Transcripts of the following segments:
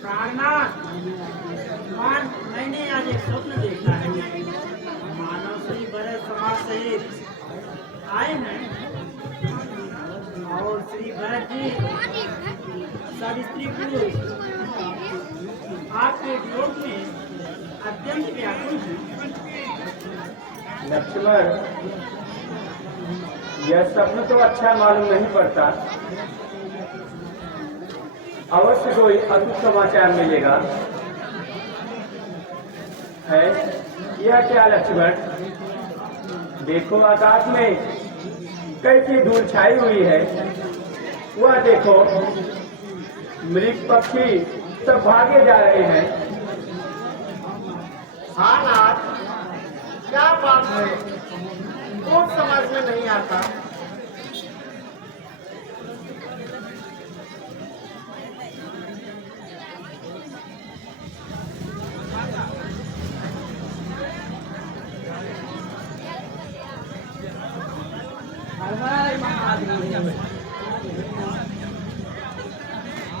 प्राणनाथ, मैंने आज एक स्वप्न देखा है। मानव श्री भरत समाज सहित आए हैं और श्री भरत जी सब स्त्री पुरुष आपके वियोग में अत्यंत व्याकुल हैं। लक्ष्मण, यह स्वप्न तो अच्छा मालूम नहीं पड़ता। अवश्य कोई अद्भुत समाचार मिलेगा। है यह क्या लक्ष्मण? देखो आकाश में कैसी धूल छाई हुई है। वह देखो मृग पक्षी सब भागे जा रहे हैं। हाँ नाथ, क्या बात है? कुछ समझ में नहीं आता।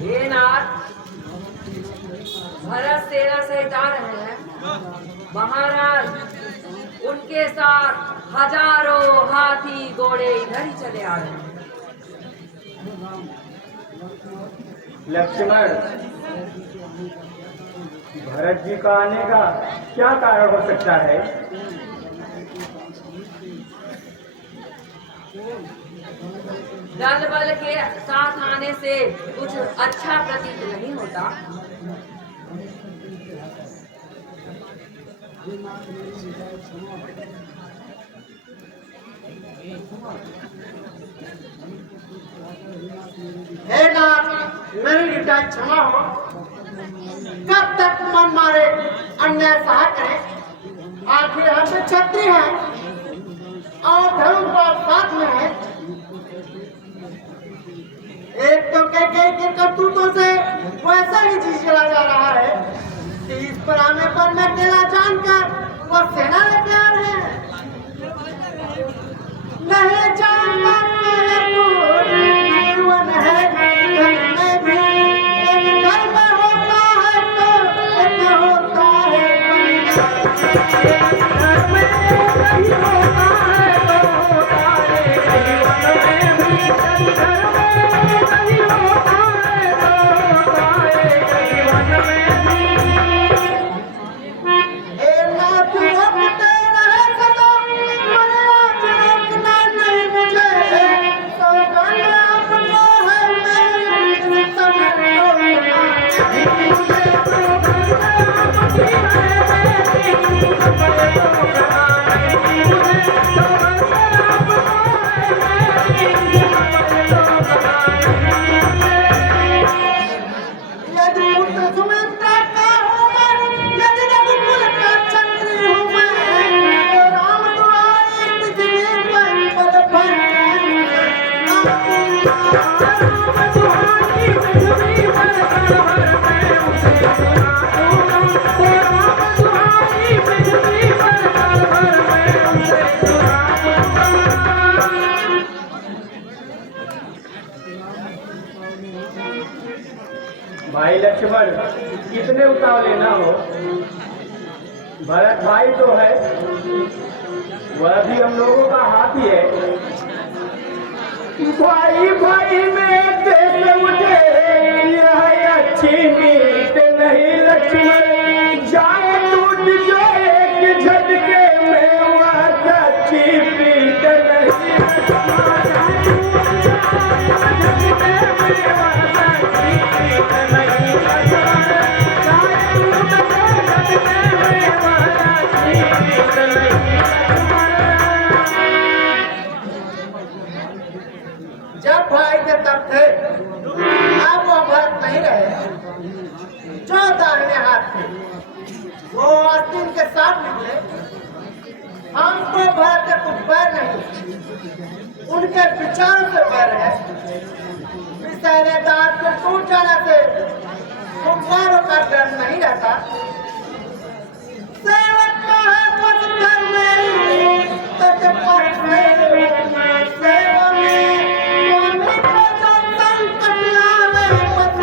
हे नाथ, भरत सेना सहित आ रहे हैं। महाराज, उनके साथ हजारों हाथी घोड़े इधर ही चले आ रहे हैं। लक्ष्मण, भरत जी का आने का क्या कारण हो सकता है? दल बल के साथ आने से कुछ अच्छा प्रतीत नहीं होता। हे नाथ, मेरी हृदय क्षमा हो। कब तक मन मारे अन्याय सहा करे? आखिर हम तो क्षत्रिय हैं और धर्म का साथ में है। एक तो कई के करतूतों से वैसा ही चीज चला जा रहा है कि इस पर आने पर मैं अकेला जानकर वो सेना लेके आ रहे हैं। नहीं जानता जीवन है, घर में भी एक घर में होता है तो एक होता है। घर में नहीं होता है तो होता है जीवन में भी। घर में नहीं होता है तो होता है जीवन में भी। ए नाथ रोकते रहे सदा, मरे आज रोकना नहीं मुझे। सौगंध आपको है मेरी, समय रोकना नहीं मुझे। सौगंध आपकी है मेरी, समय रोकना नहीं मुझे। सौगंध आपको है मेरी, समय रोकना नहीं मुझे। यदि पुत्र सुमित्रा का हूँ मैं, यदि रघुकुल का क्षत्रिय हूँ मैं, तो राम दुआरे पृथ्वी पर पद भर राम दुआरे पृथ्वी पर पद भर मैं उसे सुनाऊँ। तो राम दुआरे पृथ्वी पर पद भर मैं उसे सुनाऊँ। भाई लक्ष्मण, कितने उतावले ना हो। भरत भाई तो है, वह भी हम लोगों का हाथी है। भाई भाई में देश उठे, यह अच्छी नीत नहीं लक्ष्मण। जाए टूट जो एक झटके में, वह सच्ची प्रीत नहीं लक्ष्मण। झटके में वह सच्ची प्रीत नहीं लक्ष्मण। जाए टूट जो झटके में, वह सच्ची प्रीत नहीं लक्ष्मण। जब भाई के तब थे, अब वो भरत नहीं रहे। जो दाहिने हाथ थे वो आस्तीन के साथ निकले। हमको भरत से कुछ बैर नहीं, उनके विचारों से बैर है। विषय दांत के टूट जाने से कुम्हारों का डर नहीं रहता। सेवक का है पथ धर्म मेरी, तट पथ मेरे सेवा में। स्वामी को जो संकट लावे, पथ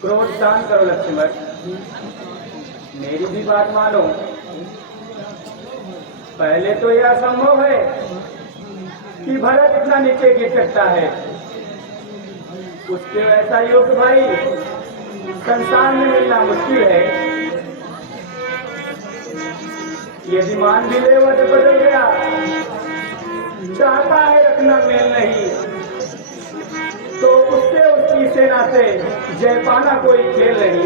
क्रोध शांत करो लक्ष्मण, मेरी भी बात मानो। पहले तो यह असंभव है कि भरत इतना नीचे गिर सकता है। उसके वैसा योग्य भाई संसार में मिलना मुश्किल है। यदि मान भी ले वह बदल गया, चाहता है रखना मेल नहीं, तो उससे उसकी सेना से जय पाना कोई खेल नहीं।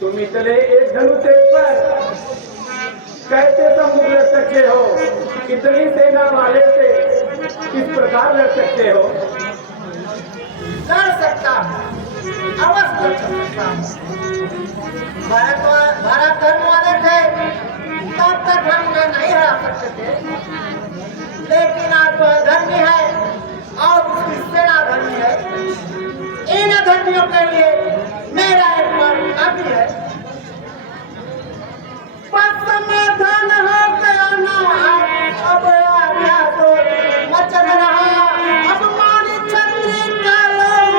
तुम इतने एक धनुष पर कैसे सम्मुख लड़ सकते हो? इतनी सेना वाले से किस प्रकार लड़ सकते हो? लड़ सकता हूँ, अवश्य लड़ सकता हूँ। भरत धर्म वाले थे, तब तक हम उन्हें नहीं हरा सकते थे, लेकिन आज वह धर्मी है और उसकी सेना धर्मी है। इन धर्मियों के लिए मेरा एक वर्ण काफी है। बस समाधान हो गया ना, अब आज्ञा तो मचल रहा। अब मानी छत्री का लोग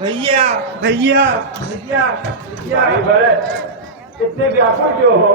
भैया भैया भैया भाई भरत इतने व्याकुल क्यों हो?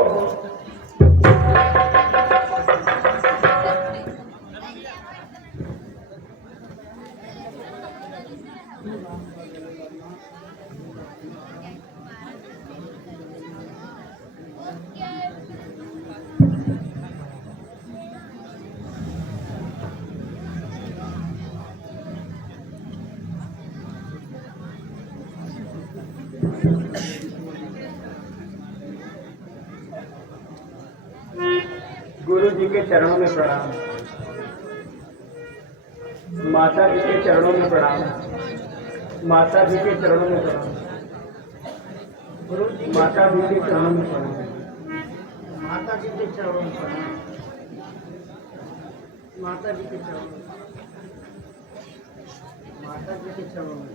गुरु जी के चरणों में प्रणाम, माता जी के चरणों में प्रणाम, माता जी के चरणों में प्रणाम, गुरु जी माता जी के चरणों में प्रणाम। माता जी के चरणों में प्रणाम। माता जी के चरणों में, माता जी के चरणों में।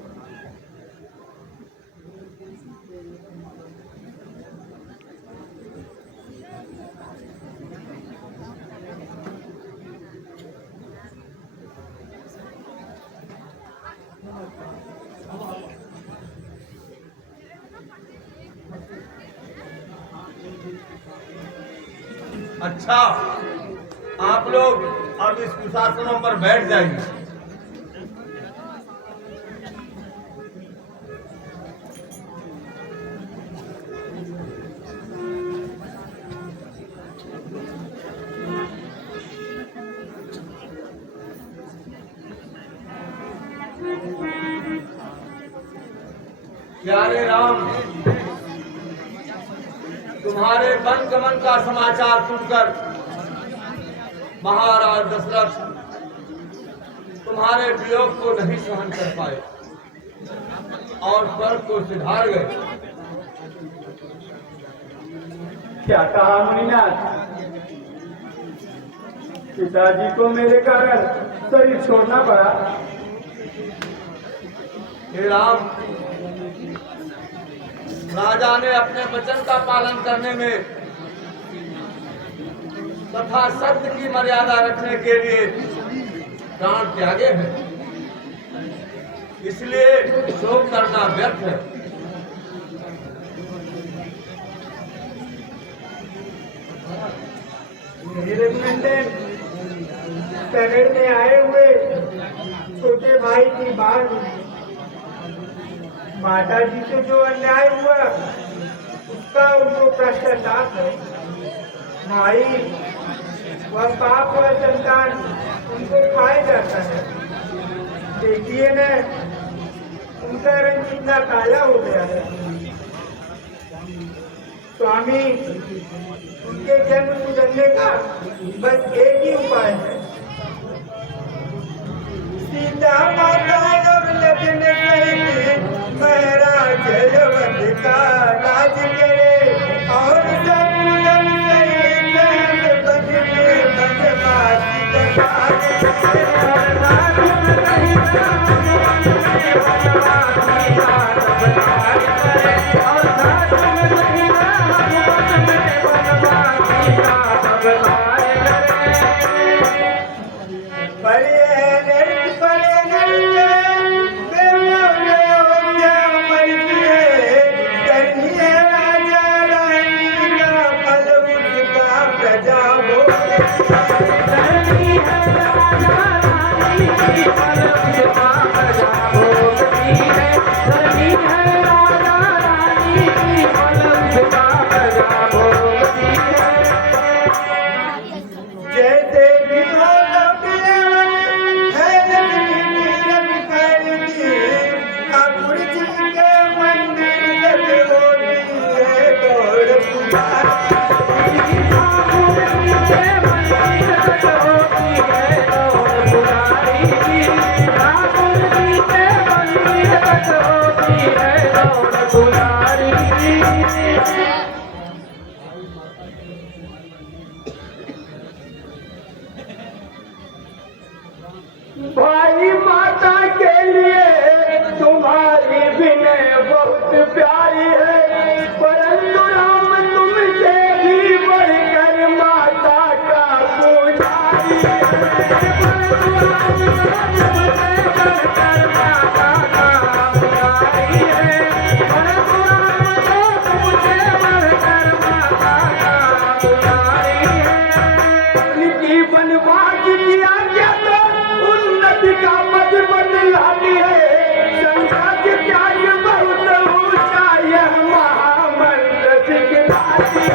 अच्छा, आप लोग अब इस कुशासनों पर बैठ जाइए। प्यारे राम, तुम्हारे वन गमन का समाचार सुनकर महाराज दशरथ तुम्हारे वियोग को नहीं सहन कर पाए और स्वर्ग को सिधार गए। क्या कहा मुनिनाथ? पिताजी को मेरे कारण शरीर छोड़ना पड़ा। हे राम, राजा ने अपने वचन का पालन करने में तथा सत्य की मर्यादा रखने के लिए प्राण त्यागे हैं, इसलिए शोक करना व्यर्थ है। मेरे नंदन शरण में आए हुए भाई की बात नहीं। माता जी से जो अन्याय हुआ उसका उनको पश्चाताप है। भाई वह पाप व संतान उनको खाया जाता है। देखिए न, उनका रंग कितना काला हो गया है। स्वामी, उनके जन्म सुधरने का बस एक ही उपाय है। सीता माता और लखन सहित महाराज अयोध्या का राज करे और शत्रुघ्न सहित बदले बनवासी भाई माता के लिए तुम्हारी विनय बहुत प्यारी है, परंतु राम तुमसे भी बढ़कर माता का पुजारी वनवास किया गया तो उन्नति का मत बदलाती है। संघर्ष त्याग बहुत ऊंचा यह महामंत्र सिखलाती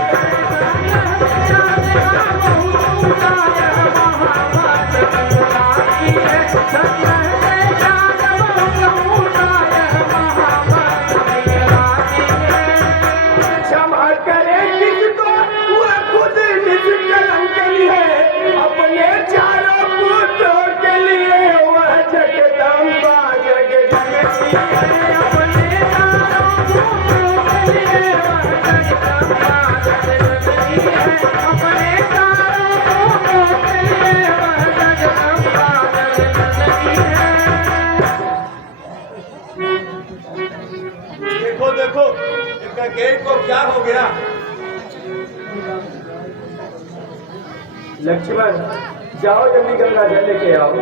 क्षमा करे किसको वह खुद निष्कलंकनी है। अपने चारों पुत्रों के लिए वह जगदम्बा जग जननी है। अपने चारों पुत्रों के लिए वह जगदम्बा जग जननी है। अपने चारों पुत्रों के लिए वह जगदम्बा जग जननी है। देखो देखो, इनका गेट को क्या हो गया। लक्ष्मण, जाओ जल्दी गंगा जल लेके आओ।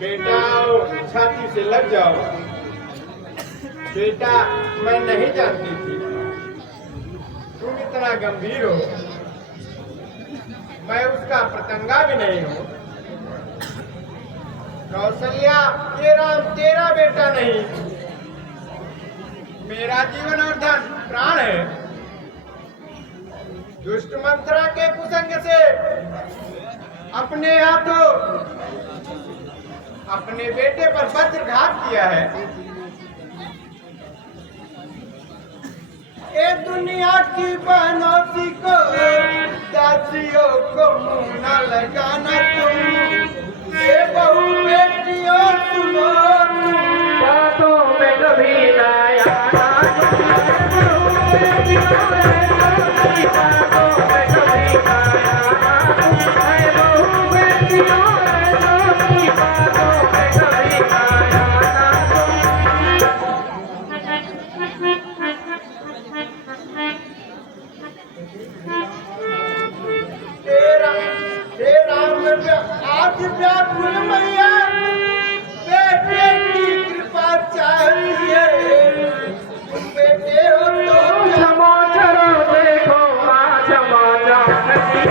बेटा छाती से लग जाओ। बेटा, मैं नहीं जानती थी तुम इतना गंभीर हो। मैं उसका प्रतंगा भी नहीं हूँ। कौशल्या, ये राम तेरा बेटा नहीं, मेरा जीवन और धन प्राण है। दुष्ट मंत्रा के कुसंग से अपने हाथों अपने बेटे पर वज्रघात किया है। ये दुनिया की बनौती को दासियों को मुंह न लगाना तुम। ये बहू बेटियों सुनो, बातों में कभी न आना। अति व्याकुल मैया बेटे की कृपा चाहिए। बेटे हो तो क्षमा करो देखो माँ क्षमा जानकी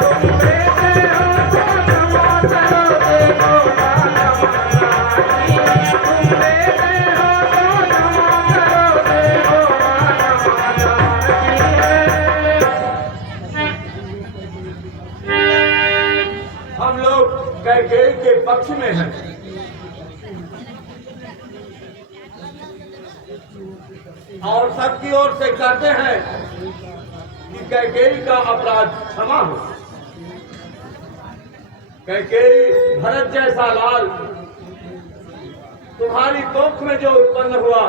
तुम बेटे हो तो क्षमा करो देखो माँ क्षमा जानकी तुम बेटे हो तो क्षमा करो देखो माँ क्षमा जानकी। हम लोग कैकेयी के पक्ष में हैं और सबकी ओर से कहते हैं कि कैकेयी का अपराध क्षमा हो। कैकेयी भरत जैसा लाल तुम्हारी कोख में जो उत्पन्न हुआ,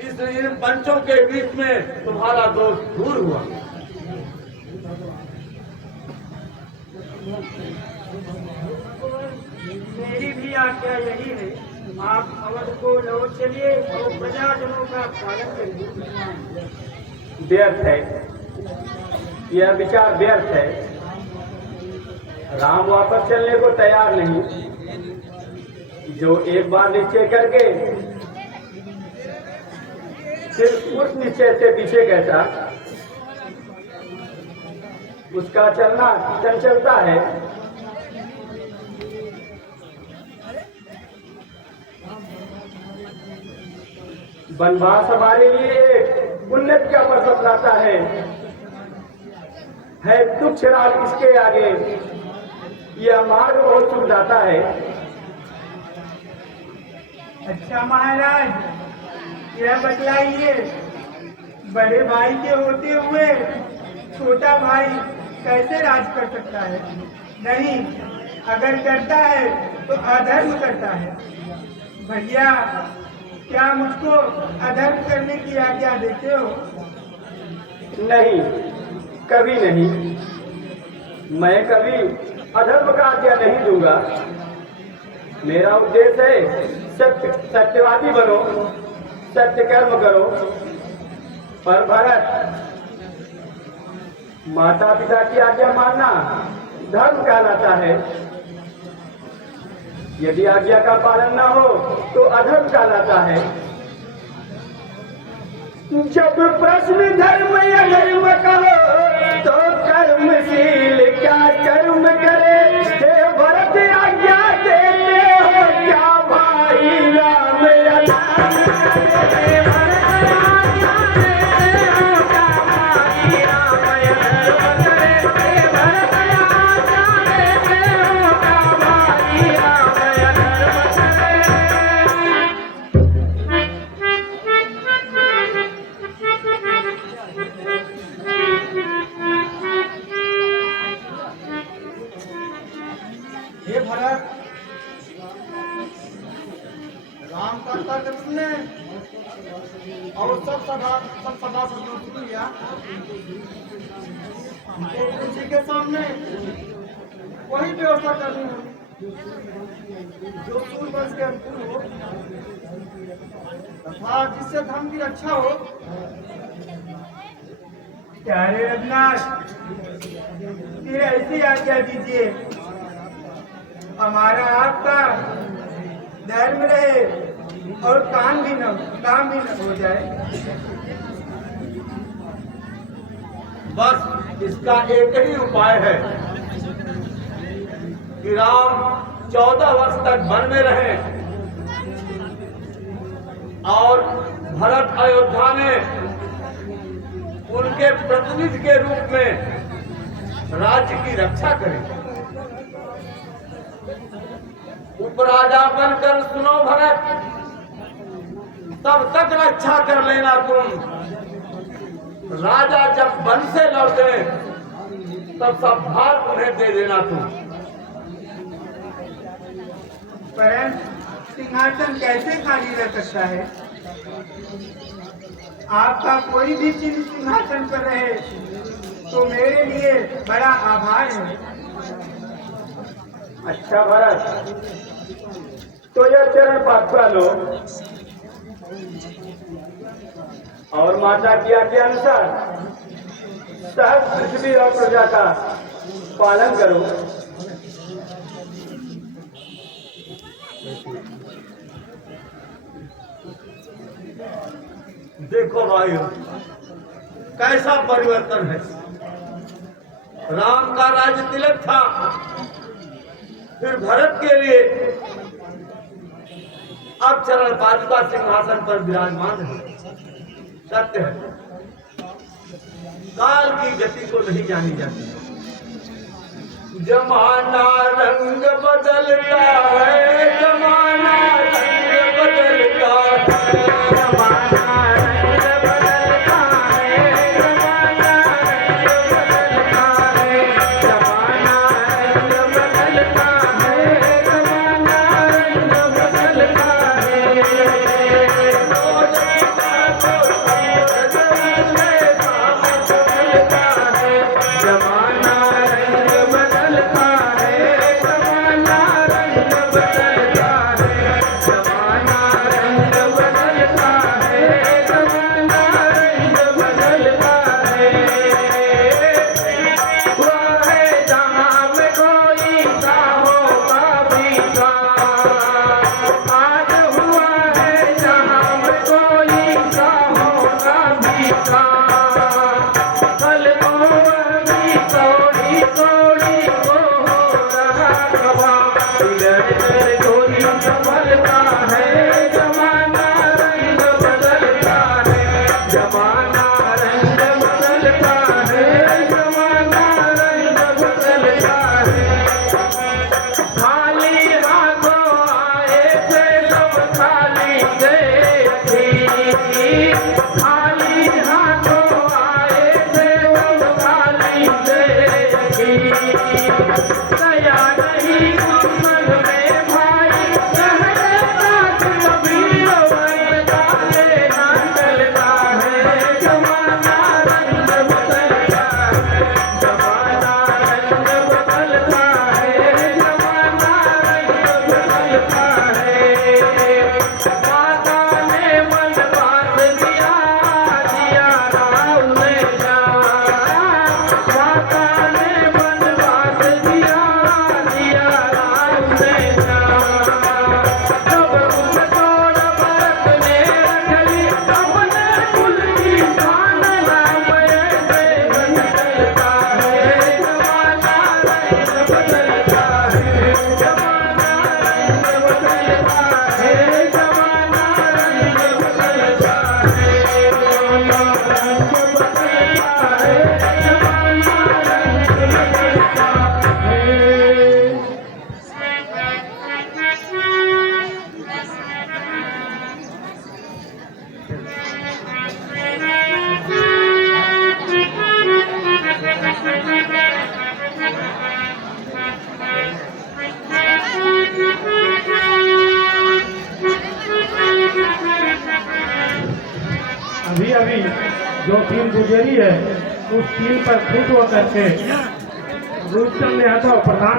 इन पंचों के बीच में तुम्हारा दोष दूर हुआ। मेरी भी आज्ञा यही है, आप अवध को लौट चलिए और प्रजाजनों का पालन करिए। व्यर्थ है, यह विचार व्यर्थ है। राम वापस चलने को तैयार नहीं। जो एक बार निश्चय करके सिर्फ उस निश्चय से पीछे कैसा, उसका चलना चंचलता है। वनवास हमारे लिए एक उन्नति का पर्वत लाता है तुच्छ राज इसके आगे, यह मार्ग बहुत सुलझाता है। अच्छा महाराज, यह बतलाइए, बड़े भाई के होते हुए छोटा भाई कैसे राज कर सकता है? नहीं, अगर करता है तो अधर्म करता है। भैया, क्या मुझको अधर्म करने की आज्ञा देते हो? नहीं, कभी नहीं। मैं कभी अधर्म का आज्ञा नहीं दूंगा। मेरा उद्देश्य है सत्यवादी बनो, सत्य कर्म करो। पर भरत, माता पिता की आज्ञा मानना धर्म कहलाता है। यदि आज्ञा का पालन न हो तो अधर्म कहलाता है। जब प्रश्न धर्म अधर्म कहो तो कर्मशील क्या कर्म करे। हे भरत आज्ञा देते हो क्या भाई राम अधर्म करे। भरत आज्ञा देते हो क्या भाई राम अधर्म करे। हे भरत आज्ञा देते हो क्या भाई राम अधर्म करे। हे भरत, राम का तर्क सुने और सब सभा सुन लिया। हमको किसी के सामने वही व्यवस्था करनी होगी जो सूर्यवंश के अनुकूल हो तथा जिससे धर्म की रक्षा हो। प्यारे रघुनाथ, फिर ऐसी आज्ञा दीजिए, हमारा आपका धर्म रहे और काम भी न हो जाए। बस इसका एक ही उपाय है कि राम 14 वर्ष तक वन में रहे और भरत अयोध्या में उनके प्रतिनिधि के रूप में राज्य की रक्षा करें। उपराजा बनकर सुनो भरत, तब तक रक्षा कर लेना तुम। राजा जब वन से लौटे तब सब भार उन्हें दे देना तुम। परंतु सिंहासन कैसे खाली रह सकता है? आपका कोई भी चिन्ह सिंहासन पर रहे तो मेरे लिए बड़ा आभार है। अच्छा भरत, तो यह चरण पादुका लो और माता की आज्ञा अनुसार सहज पृथ्वी और प्रजा का पालन करो। देखो भाई, कैसा परिवर्तन है। राम का राज्य तिलक था, फिर भरत के लिए अब चरण पादुका सिंहासन पर विराजमान है। सत्य है, काल की गति को नहीं जानी जाती। जमाना रंग बदलता है, जमाना रंग बदलता है, जमाना रंग बदलता है, जमाना रंग बदलता है, जमाना रंग बदलता है, जमाना रंग बदलता है। अभी अभी जो टीम गुजरी है उस टीम पर खुद होकर के रूपचंद यादव प्रधान